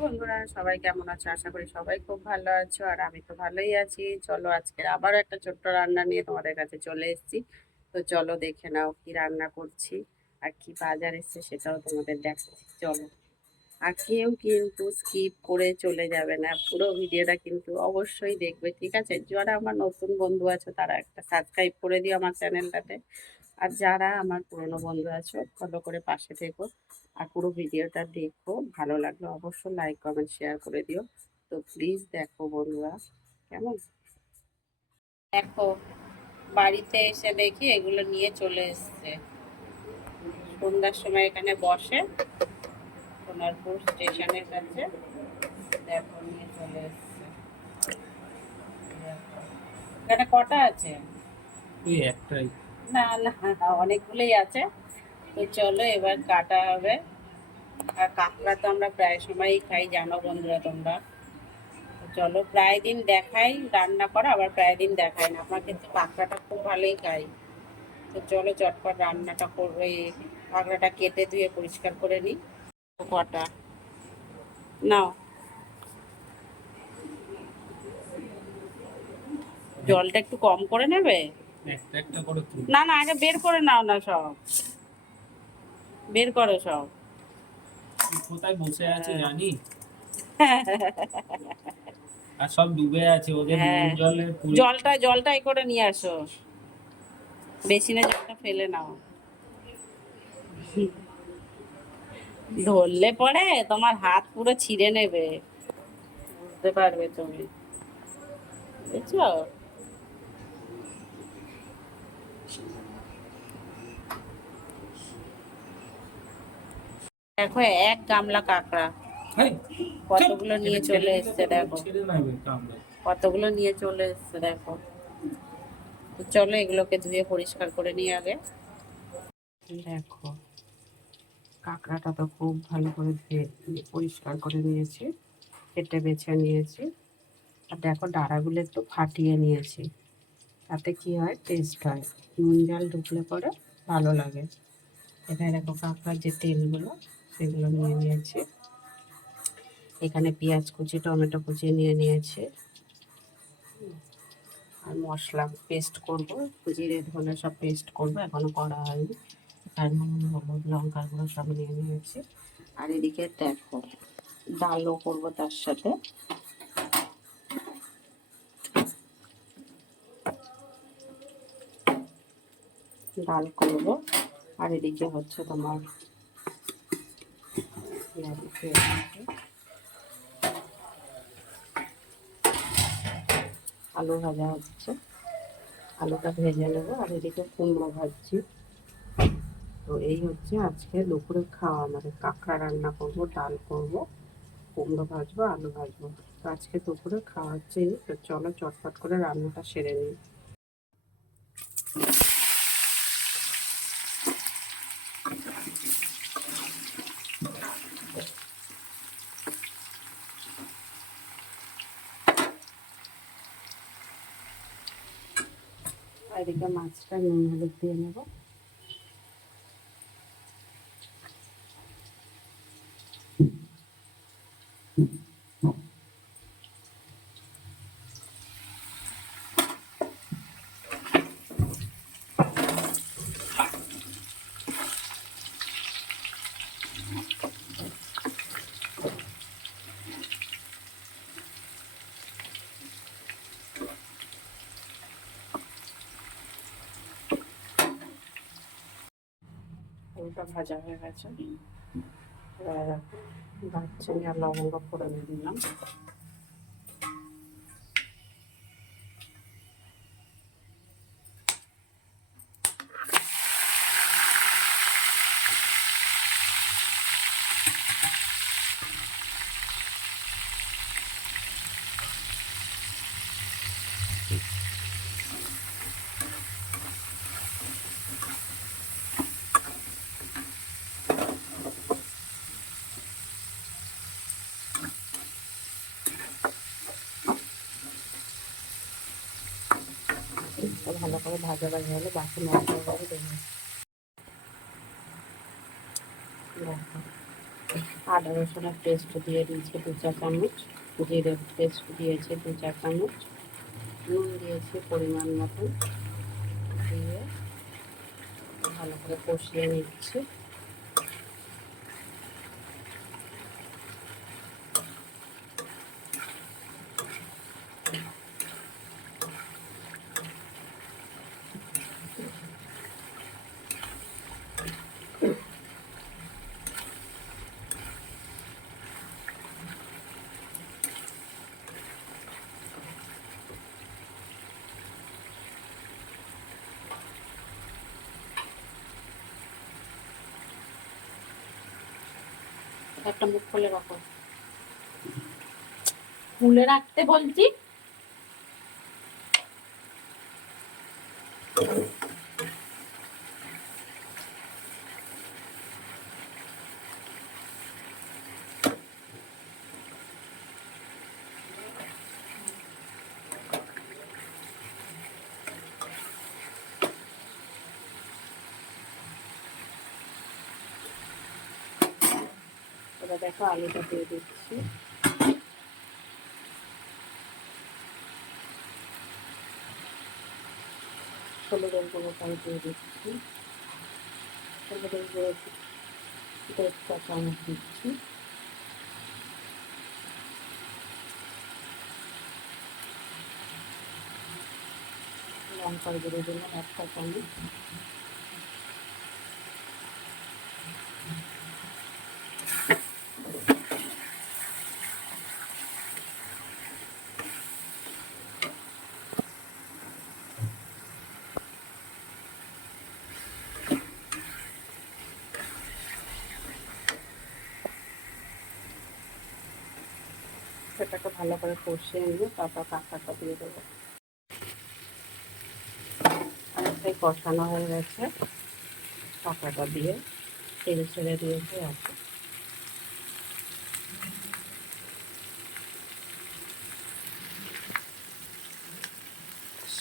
বন্ধুরা সবাই কেমন আছো? আশা করি সবাই খুব ভালো আছো, আর আমি তো ভালোই আছি। চলো আজকে আবারও একটা ছোট্ট রান্না নিয়ে তোমাদের কাছে চলে এসেছি। তো চলো দেখে নাও কি রান্না করছি আর কি বাজার এসছে সেটাও তোমাদের দেখাচ্ছি। চলো, আর কেউ কিন্তু স্কিপ করে চলে যাবে না, পুরো ভিডিওটা কিন্তু অবশ্যই দেখবে, ঠিক আছে? যারা আমার নতুন বন্ধু আছো তারা একটা সাবস্ক্রাইব করে দিও আমার চ্যানেলটাতে, আর যারা আমার পুরনো বন্ধু আছো ফলো করে পাশে থেকো। আর পুরো ভিডিওটা দেখো, ভালো লাগলে অবশ্যই লাইক কমেন্ট শেয়ার করে দিও। তো প্লিজ দেখো বন্ধুরা, কেমন? দেখো, বাড়িতে এসে দেখি এগুলো নিয়ে চলে এসছে। সন্ধ্যার সময় এখানে বসে সোনারপুর স্টেশনের কাছে, দেখো নিয়ে চলে এসছে। দেখো, এখানে কটা আছে? ওই একটাই। না না, অনেকগুলোই আছে। তো চলো এবার কাটা হবে। আর কাঁকড়া তো আমরা প্রায় সময়ই খাই, জানো বন্ধুরা তোমরা। তো চলো, প্রায় দিন দেখাই রান্না করা, আবার প্রায় দিন দেখাই না, আমার কিন্তু কাঁকড়াটা খুব ভালোই খাই। তো চলো চটপট রান্নাটা করবো। এই কাঁকড়াটা কেটে ধুয়ে পরিষ্কার করে নিই। কটা নাও, জলটা একটু কম করে নেবে। একটা একটা করে তুল। না না, আগে বের করে নাও না, সব বের করো সব। তুই কোথায় বসে আছে হ্যাঁ জানি, আর সব ডুবে আছে ওদের নুন হ্যাঁ, জলে জলটা এ করে নিয়ে আসো, বেসিনে জলটা ফেলে নাও। ধরলে পরে তোমার হাত পুরো ছিঁড়ে নেবে, বুঝতে পারবে তুমি, বুঝছো? দেখো, এক গামলা কাঁকড়া হেই, চুপ! কতগুলো এটা নিয়ে ছেড়ে চলে দিলে এসছে, তো দেখো ছেড়ে নেবে কামড়ে। কতগুলো নিয়ে চলে এসছে, দেখো। তো চলো এগুলোকে ধুয়ে পরিষ্কার করে নিই আগে। দেখো, কাঁকড়াটা তো খুব ভালো করে ধুয়ে পরিষ্কার করে নিয়েছি, কেটে বেছে নিয়েছি। আর দেখো, ডাঁড়াগুলো একটু ফাটিয়ে নিয়েছি, তাতে কি হয়, টেস্ট হয়, নুন জল ঢুকলে পরে ভালো লাগে। এখানে দেখো কাঁকড়ার যে তেলগুলো সেগুলো নিয়ে নিয়েছি। এখানে পেঁয়াজ কুচি টমেটো কুচি নিয়ে নিয়েছি। আর মশলা পেস্ট করব, জিরে ধনে সব পেস্ট করব, এখনো করা হয়নি। আর নুন হলুদ লঙ্কার গুঁড়ো সব নিয়ে নিয়েছি। আর এদিকে দেখো, ডালও করব তার সাথে। ডাল করব। আর এদিকে হচ্ছে তোমার আলু ভাজা হচ্ছে, আলুটা ভেজে নেবো। আর এদিকে কুমড়ো ভাজছি। তো এই হচ্ছে আজকে দুপুরে খাওয়া, মানে কাঁকড়া রান্না করব, ডাল করব, কুমড়ো ভাজবো, আলু ভাজবো। তো আজকে দুপুরে খাওয়া হচ্ছে এই। তো চলো চটপট করে রান্নাটা সেরে নিই। এদিকে মাছটা নুন হলুদ দিয়ে নেবো। আলুটা ভাজা হয়ে গেছে, এবার দারচিনি আর লবঙ্গ ফোড়নে দিলাম। ভালো করে ভাজা ভাজা হলে বাকি মশলাগুলো দেবো। দেখো, আদা রসুনের পেস্ট দিয়ে দিয়েছি 2 চা চামচ, জিরে পেস্ট দিয়েছি 2 চা চামচ, নুন দিয়েছি পরিমাণ মতন, দিয়ে ভালো করে কষিয়ে নিচ্ছি। একটা মুখ খুলে রাখো, খুলে রাখতে বলছি। এবার দেখো আলুটা দিয়ে দিচ্ছি। হলুদের গুঁড়োটা দিয়ে দিচ্ছি। হলুদের গুঁড়ো 1.5 চা চামচ দিচ্ছি। লঙ্কার গুঁড়ো দিলাম 1 চা চামচ। সেটাকে ভালো করে কষিয়ে নিয়ে তারপর কাঁকড়াটা দিয়ে দেবো। অনেকটাই কষানো হয়ে গেছে, কাঁকড়াটা দিয়ে তেল ছেড়ে দিয়েছে। আছে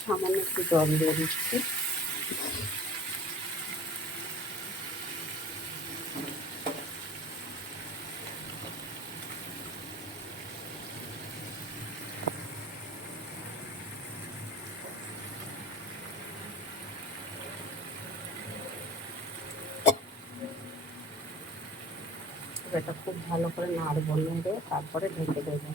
সামান্য একটু জল দিয়ে দিচ্ছি। এটা খুব ভালো করে নাড়বো, নেড়ে তারপরে ঢেকে দেবো।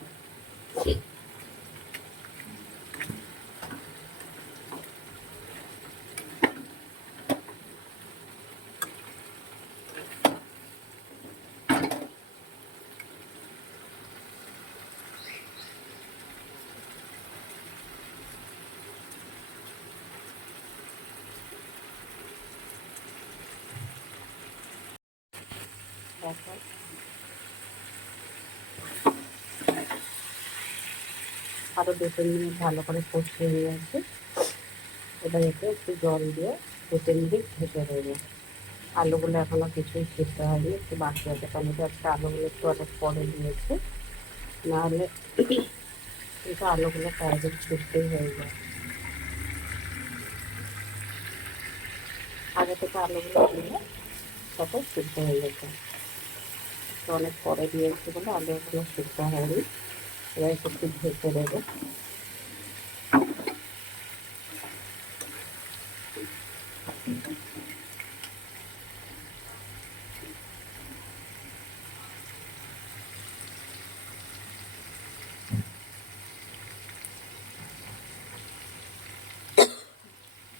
দেখো আরও 2-3 মিনিট ভালো করে কষিয়ে নিয়েছি। এবার এতে একটু জল দিয়ে 2-3 মিনিট ঢেকে দেবো। আলুগুলো এখনও কিছুই সিদ্ধ হয়নি, একটু বাকি আছে, কারণ আজকে আলুগুলো একটু অনেক পরে দিয়েছি, নাহলে কিন্তু আলুগুলো সহজে সিদ্ধই হয়ে যায়। আগে থেকে আলুগুলো দিলে তাতে সিদ্ধ হয়ে যেত, তো অনেক পরে দিয়েছি বলে আলুগুলো সিদ্ধ হয়নি। এবার একটু ঢেকে দেবো।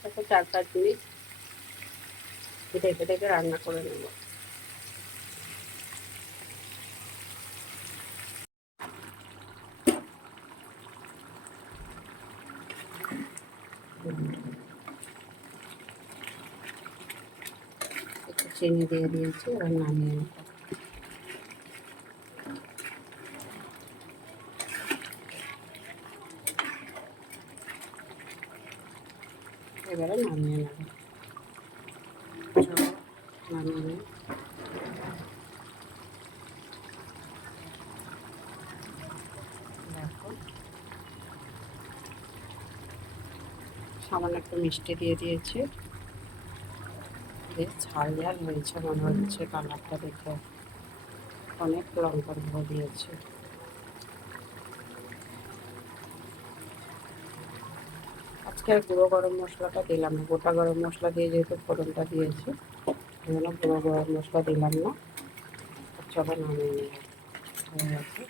তারপর 4-5 মিনিট ঢেকে ঢেকে রান্না করে নেব। একটু চিনি দিয়ে দিয়েছি, এবার নামিয়ে নেব। এবারে নামিয়ে নেব। নামিয়ে নেব। দেখো সামান্য একটু মিষ্টি দিয়ে দিয়েছি, বেশ ঝাল ঝাল হয়েছে মনে হচ্ছে কালারটা দেখে। অনেক লঙ্কার গুঁড়ো দিয়েছি। আজকে আর গুঁড়ো গরম মশলাটা দিলাম না, গোটা গরম মশলা দিয়ে যেহেতু ফোড়নটা দিয়েছি, এই জন্য গুঁড়ো গরম মশলা দিলাম না। চলো নামিয়ে নেব, হয়ে গেছে।